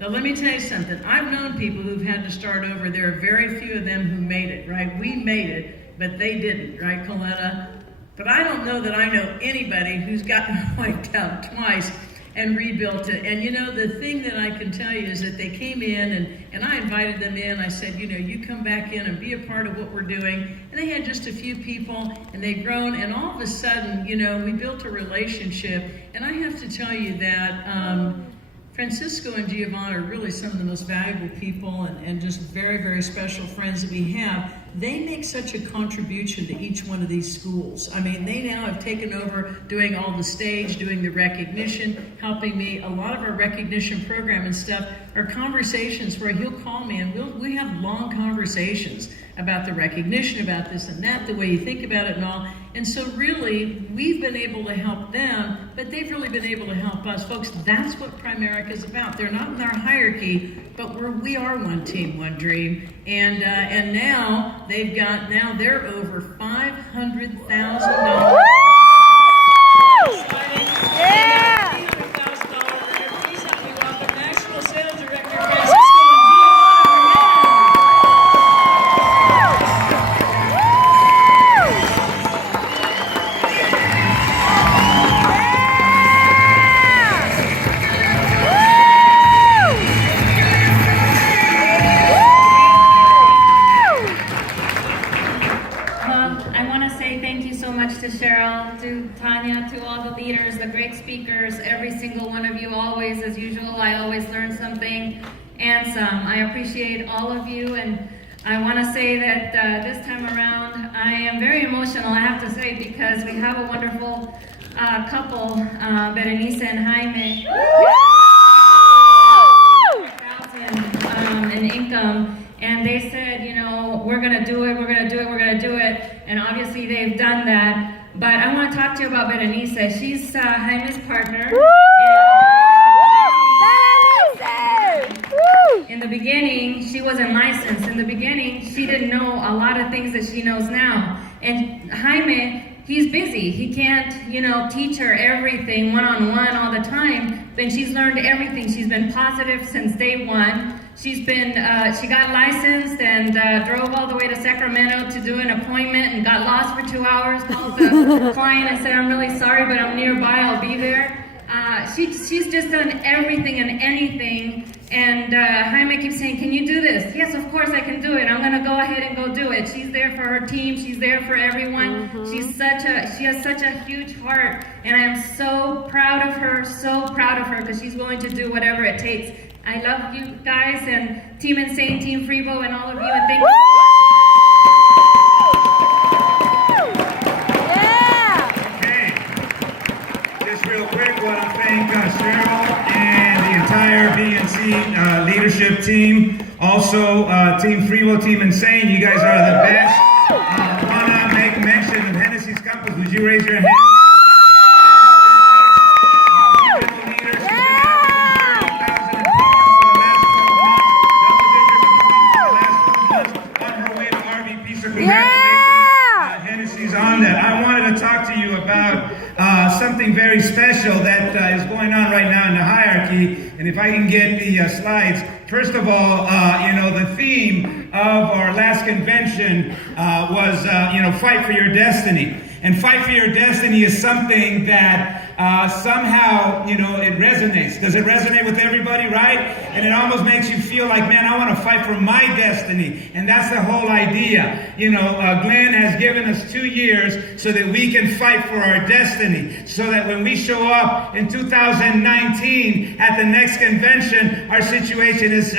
Now let me tell you something. I've known people who've had to start over. There are very few of them who made it, right? We made it, but they didn't, right, Coletta? But I don't know that I know anybody who's gotten wiped out twice and rebuilt it. And you know, the thing that I can tell you is that they came in and I invited them in. I said, you know, you come back in and be a part of what we're doing. And they had just a few people and they've grown. And all of a sudden, you know, we built a relationship. And I have to tell you that Francisco and Giovanna are really some of the most valuable people and just very, very special friends that we have. They make such a contribution to each one of these schools. I mean, they now have taken over doing all the stage, doing the recognition, helping me. A lot of our recognition program and stuff are conversations where he'll call me and we have long conversations about the recognition, about this and that, the way you think about it and all. And so really, we've been able to help them, but they've really been able to help us. Folks, that's what Primerica is about. They're not in our hierarchy, but we are one team, one dream. And now they're over $500,000. Yeah! Please help me welcome National Sales Director to Cheryl, to Tanya, to all the leaders, the great speakers, every single one of you, always, as usual, I always learn something and some. I appreciate all of you, and I want to say that this time around, I am very emotional, I have to say, because we have a wonderful couple, Berenice and Jaime, $1,000 in income. And they said, you know, we're going to do it, we're going to do it, we're going to do it. And obviously they've done that. But I want to talk to you about Berenice. She's Jaime's partner. In the beginning, she wasn't licensed. In the beginning, she didn't know a lot of things that she knows now. And Jaime, he's busy. He can't, you know, teach her everything one-on-one all the time. But she's learned everything. She's been positive since day one. She's been, she got licensed and drove all the way to Sacramento to do an appointment and got lost for 2 hours, called the client and said, I'm really sorry, but I'm nearby, I'll be there. She's just done everything and anything. And Jaime keeps saying, can you do this? Yes, of course I can do it. I'm gonna go ahead and go do it. She's there for her team, she's there for everyone. She has such a huge heart. And I am so proud of her, because she's willing to do whatever it takes. I love you guys and Team Insane, Team Frevo, and all of you, and thank you. Okay, just real quick, I want to thank Cheryl and the entire BNC leadership team. Also, Team Frevo, Team Insane, you guys are the best. I want to make mention of Hennessy's Compass. Would you raise your hand? Something very special that is going on right now in the hierarchy, and if I can get the slides. First of all, you know, the theme of our last convention was, you know, fight for your destiny. And fight for your destiny is something that somehow, you know, it resonates. Does it resonate with everybody, right? And it almost makes you feel like, man, I want to fight for my destiny. And that's the whole idea. You know, Glenn has given us 2 years so that we can fight for our destiny. So that when we show up in 2019 at the next convention, our situation is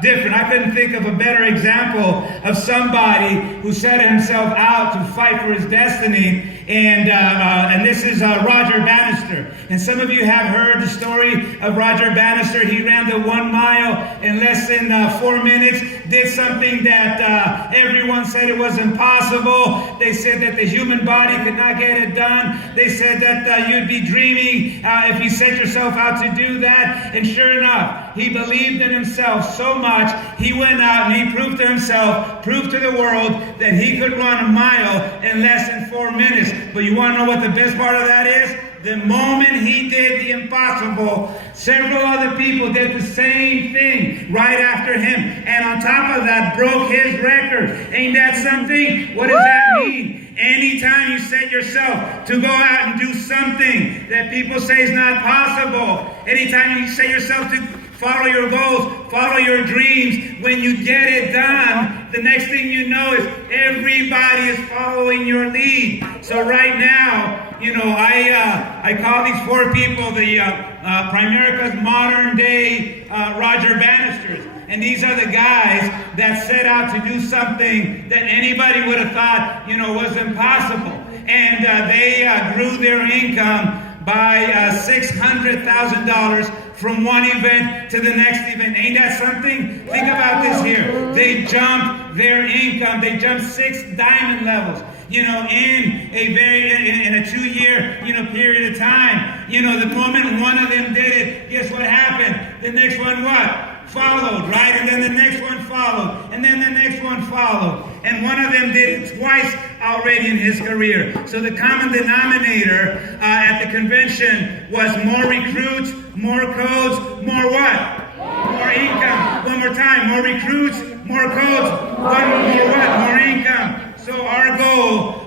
different. I couldn't think of a better example of somebody who set himself out to fight for his destiny. And this is Roger Bannister. And some of you have heard the story of Roger Bannister. He ran the 1 mile in less than 4 minutes, did something that everyone said it was impossible. They said that the human body could not get it done. They said that you'd be dreaming if you set yourself out to do that. And sure enough, he believed in himself so much, he went out and he proved to himself, proved to the world that he could run a mile in less than 4 minutes. But you want to know what the best part of that is? The moment he did the impossible, several other people did the same thing right after him. And on top of that, broke his record. Ain't that something? What does that mean? Anytime you set yourself to go out and do something that people say is not possible, anytime you set yourself to follow your goals, follow your dreams, when you get it done, the next thing you know is everybody is following your lead. So right now, I call these 4 people the Primerica's modern day Roger Bannisters. And these are the guys that set out to do something that anybody would have thought, was impossible. And they grew their income by $600,000 from one event to the next event. Ain't that something? Think about this here. They jumped their income. They jumped 6 diamond levels, in a 2-year, period of time. The moment one of them did it, guess what happened? The next one what? Followed, right? And then the next one followed. And then the next one followed. And one of them did it twice already in his career. So the common denominator at the convention was more recruits, more codes, more what? More income. One more time. More recruits, more codes, more what? More income. So our goal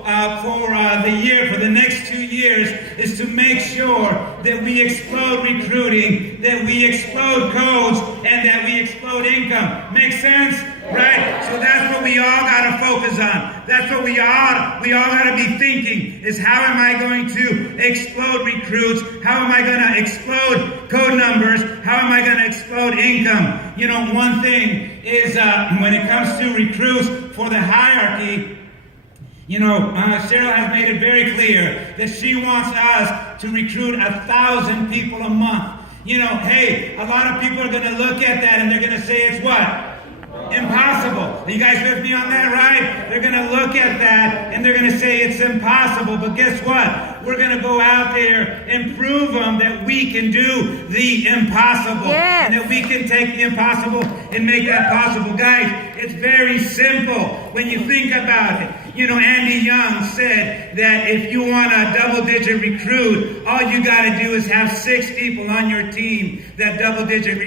for the next 2 years, is to make sure that we explode recruiting, that we explode codes, and that we explode income. Make sense? Right? So that's what we all got to focus on. That's what we all got to be thinking, is how am I going to explode recruits? How am I going to explode code numbers? How am I going to explode income? One thing is when it comes to recruits for the hierarchy, Cheryl has made it very clear that she wants us to recruit 1,000 people a month. Hey, a lot of people are going to look at that and they're going to say it's what? Impossible. Are you guys with me on that, right? They're going to look at that and they're going to say it's impossible. But guess what? We're going to go out there and prove them that we can do the impossible. Yes. And that we can take the impossible and make that possible. Guys, it's very simple when you think about it. Andy Young said that if you want a double-digit recruit, all you got to do is have 6 people on your team that double-digit.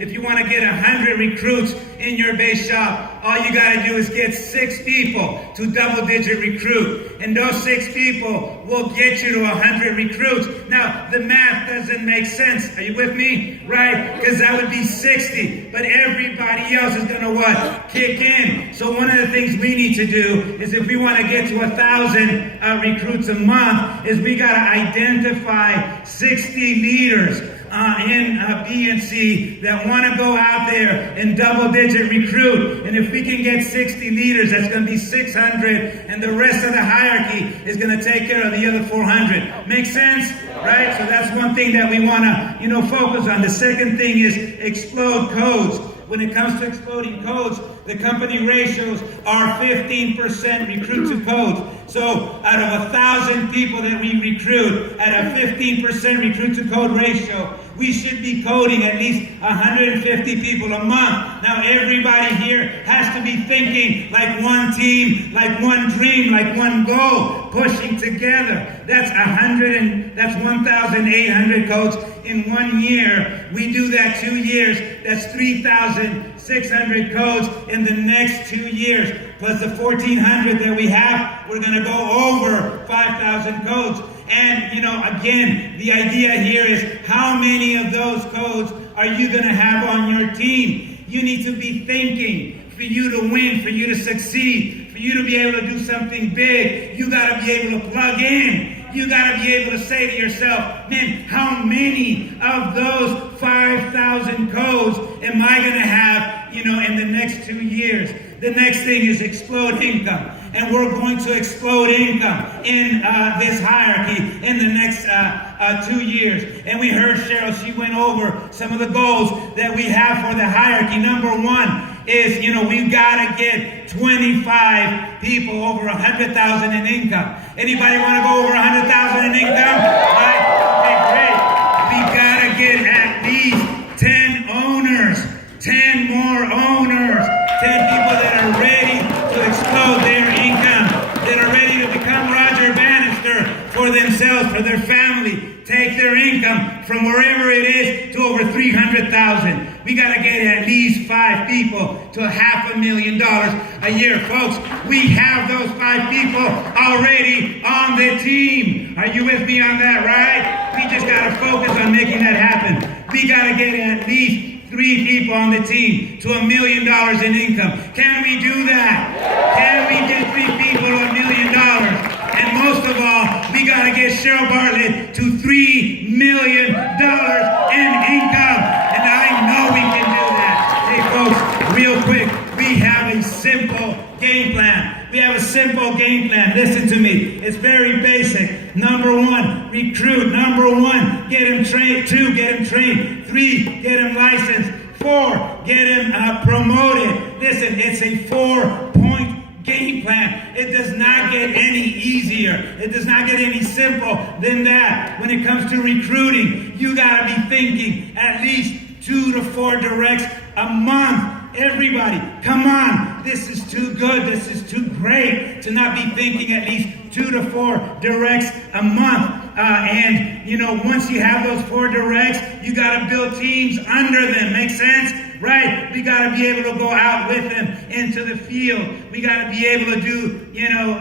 If you want to get 100 recruits in your base shop, all you got to do is get 6 people to double-digit recruit. And those 6 people will get you to 100 recruits. Now, the math doesn't make sense. Are you with me? Right? Because that would be 60. But everybody else is going to what? Kick in. So one of the things we need to do is, if we want to get to 1,000 recruits a month, is we got to identify 60 leaders in BNC that want to go out there and double-digit recruit. And if we can get 60 leaders, that's going to be 600, and the rest of the hierarchy is going to take care of the other 400. Make sense? Right? So that's one thing that we want to, focus on. The second thing is explode codes. When it comes to exploding codes, the company ratios are 15% recruit to codes. So out of 1,000 people that we recruit, at a 15% recruit to code ratio, we should be coding at least 150 people a month. Now everybody here has to be thinking like one team, like one dream, like one goal, pushing together. That's 1,800 codes in 1 year. We do that 2 years. That's 3,600 codes in the next 2 years. Plus the 1,400 that we have, we're going to go over 5,000 codes. And, again, the idea here is, how many of those codes are you going to have on your team? You need to be thinking, for you to win, for you to succeed, for you to be able to do something big, you got to be able to plug in. You got to be able to say to yourself, man, how many of those 5,000 codes am I going to have, in the next 2 years? The next thing is explode income. And we're going to explode income in this hierarchy in the next 2 years. And we heard Cheryl, she went over some of the goals that we have for the hierarchy. Number 1 is, we've got to get 25 people over 100,000 in income. Anybody want to go over 100,000 in income? Right? Okay, great. We got to get at least 10 owners, 10 more owners, 10 people that are ready to explode their income, that are ready to become Roger Bannister for themselves, for their family, 300,000. We got to get at least 5 people to $500,000 a year. Folks, we have those 5 people already on the team. Are you with me on that, right? We just got to focus on making that happen. We got to get at least 3 people on the team to $1 million in income. Can we do that? Can we get 3 people to $1 million? And most of all, we got to get Cheryl Bartlett to $3 million in income. And I know we can do that. Hey folks, real quick, we have a simple game plan. We have a simple game plan. Listen to me. It's very basic. Number 1, recruit. Number 1, get him trained. 2, get him trained. 3, get him licensed. 4, get him promoted. Listen, it's a 4-point game plan. It does not get any easier. It does not get any simple than that. When it comes to recruiting, you got to be thinking at least 2 to 4 directs a month. Everybody, come on. This is too good. This is too great to not be thinking at least 2 to 4 directs a month. And, you know, once you have those 4 directs, you got to build teams under them. Make sense? Right? We got to be able to go out with them into the field. We got to be able to do, you know,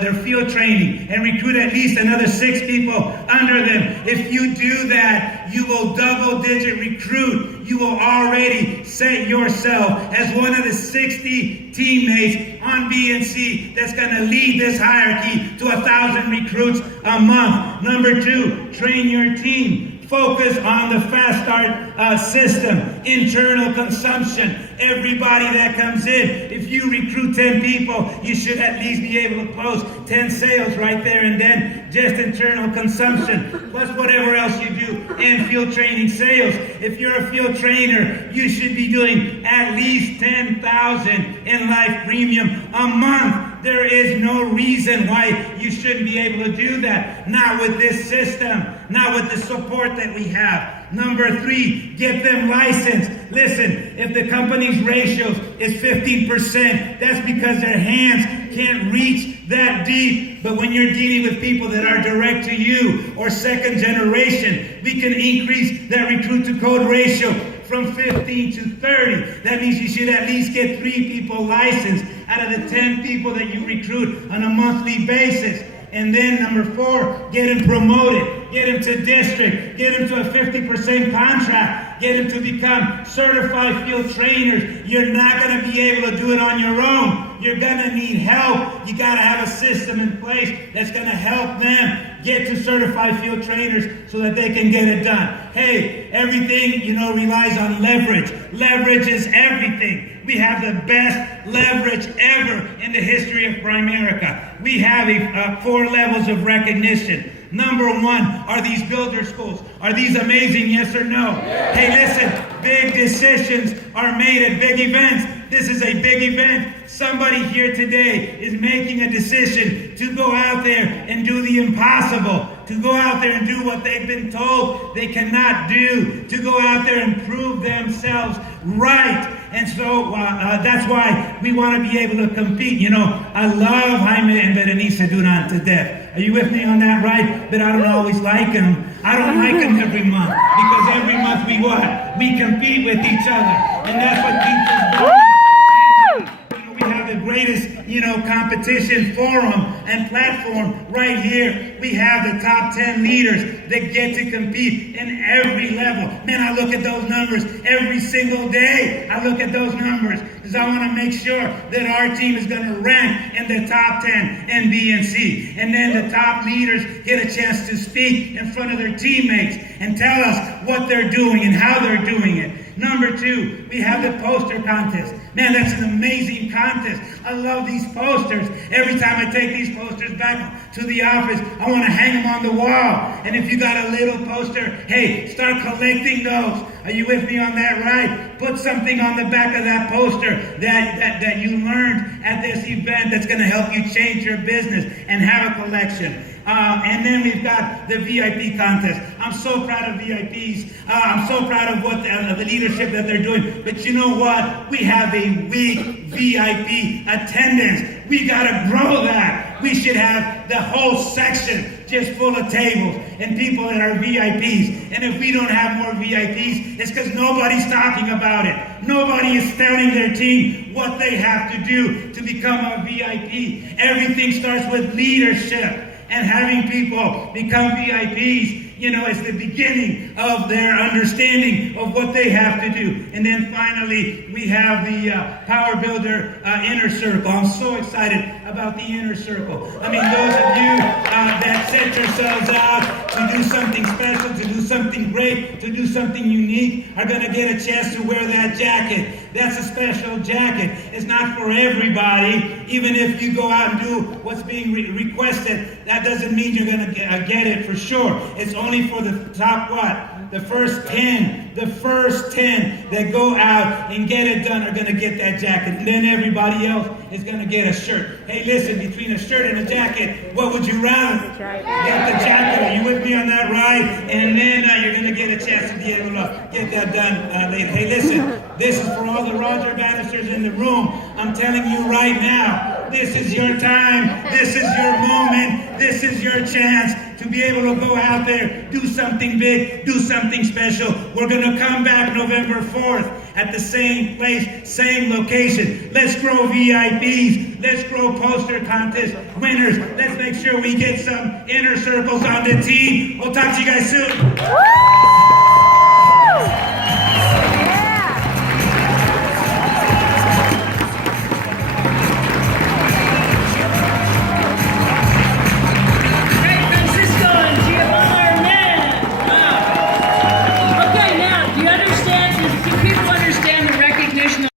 their field training and recruit at least another 6 people under them. If you do that, you will double-digit recruit. You will already set yourself as one of the 60 teammates on BNC that's going to lead this hierarchy to 1,000 recruits a month. Number 2, train your team. Focus on the Fast Start system, internal consumption. Everybody that comes in, if you recruit 10 people, you should at least be able to post 10 sales right there and then, just internal consumption, plus whatever else you do in field training sales. If you're a field trainer, you should be doing at least 10,000 in life premium a month. There is no reason why you shouldn't be able to do that. Not with this system, not with the support that we have. Number 3, get them licensed. Listen, if the company's ratios is 15%, that's because their hands can't reach that deep. But when you're dealing with people that are direct to you or second generation, we can increase that recruit to code ratio from 15 to 30. That means you should at least get 3 people licensed out of the 10 people that you recruit on a monthly basis. And then number 4, get him promoted. Get him to district. Get him to a 50% contract. Get him to become certified field trainers. You're not going to be able to do it on your own. You're going to need help. You got to have a system in place that's going to help them get to certified field trainers so that they can get it done. Hey, everything, you know, relies on leverage. Leverage is everything. We have the best leverage ever in the history of Primerica. We have 4 levels of recognition. Number 1, are these builder schools? Are these amazing, yes or no? Yeah. Hey, listen, big decisions are made at big events. This is a big event. Somebody here today is making a decision to go out there and do the impossible, to go out there and do what they've been told they cannot do, to go out there and prove themselves right. And so that's why we want to be able to compete. You know, I love Jaime and Berenice Duran to death. Are you with me on that, right? But I don't always like them. I don't like them every month because every month we what? We compete with each other. And that's what keeps us going. We have the greatest, competition forum and platform right here. We have the top 10 leaders that get to compete in every level. Man, I look at those numbers every single day. I look at those numbers because I want to make sure that our team is going to rank in the top 10 in BNC. And then the top leaders get a chance to speak in front of their teammates and tell us what they're doing and how they're doing it. Number 2, we have the poster contest. Man, that's an amazing contest. I love these posters. Every time I take these posters back to the office, I want to hang them on the wall. And if you got a little poster, hey, start collecting those. Are you with me on that, right? Put something on the back of that poster that you learned at this event that's going to help you change your business and have a collection. And then we've got the VIP contest. I'm so proud of VIPs. I'm so proud of what the leadership that they're doing. But you know what? We have a weak VIP attendance. We got to grow that. We should have the whole section just full of tables and people that are VIPs. And if we don't have more VIPs, it's because nobody's talking about it. Nobody is telling their team what they have to do to become a VIP. Everything starts with leadership. And having people become VIPs, it's the beginning of their understanding of what they have to do. And then finally, we have the Power Builder Inner Circle. I'm so excited about the Inner Circle. I mean, those of you that set yourselves out to do something special, to do something great, to do something unique, are going to get a chance to wear that jacket. That's a special jacket. It's not for everybody. Even if you go out and do what's being requested, that doesn't mean you're going to get it for sure. It's only for the top what? The first 10. The first 10 that go out and get it done are going to get that jacket. And then everybody else is going to get a shirt. Hey, listen, between a shirt and a jacket, what would you rather? Get the jacket. Are you with me on that ride? And then you're going to get a chance to be able to get that done later. Hey, listen, this is for all the Roger Bannisters in the room. I'm telling you right now, this is your time. This is your moment. This is your chance to be able to go out there, do something big, do something special. We're going to come back November 4th at the same place, same location. Let's grow VIPs. Let's grow poster contest winners. Let's make sure we get some inner circles on the team. We'll talk to you guys soon.